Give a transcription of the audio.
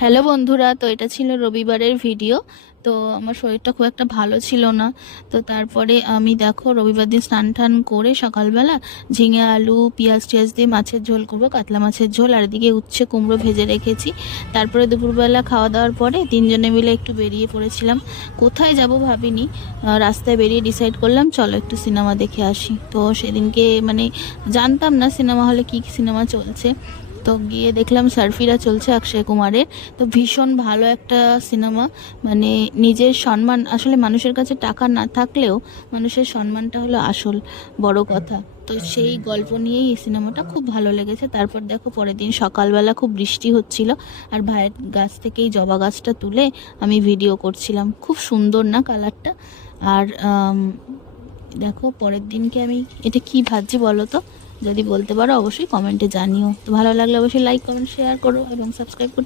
Hello বন্ধুরা, তো এটা ছিল রবিবারের ভিডিও। তো আমার শরীরটা খুব একটা ভালো ছিল না। তো তারপরে আমি দেখো রবিবার দিন স্নান টান করে সকালবেলা ঝিঙে আলু পেঁয়াজ টিয়াজ দিয়ে মাছের ঝোল করবো, কাতলা মাছের ঝোল, আর এদিকে উচ্ছে কুমড়ো ভেজে রেখেছি। তারপরে দুপুরবেলা খাওয়া দাওয়ার পরে তিনজনে মিলে একটু বেরিয়ে পড়েছিলাম। কোথায় যাব ভাবিনি, রাস্তায় বেরিয়ে ডিসাইড করলাম চলো একটু সিনেমা দেখে আসি। তো সেদিনকে মানে জানতাম না সিনেমা হলে কী সিনেমা চলছে। তো গিয়ে দেখলাম সার্ফিরা চলছে অক্ষয় কুমারের। তো ভীষণ ভালো একটা সিনেমা। মানে নিজের সম্মান, আসলে মানুষের কাছে টাকা না থাকলেও মানুষের সম্মানটা হলো আসল বড় কথা। তো সেই গল্প নিয়েই এই সিনেমাটা খুব ভালো লেগেছে। তারপর দেখো পরের দিন সকালবেলা খুব বৃষ্টি হচ্ছিল, আর ভাইয়ের গাছ থেকেই জবা গাছটা তুলে আমি ভিডিও করছিলাম। খুব সুন্দর না কালারটা? আর দেখো পরের দিনকে আমি এটা কি ভাবছি বলো তো? যদি বলতে পারো অবশ্যই কমেন্টে জানিও। তো ভালো লাগলে অবশ্যই লাইক কমেন্ট শেয়ার করো এবং সাবস্ক্রাইব করতে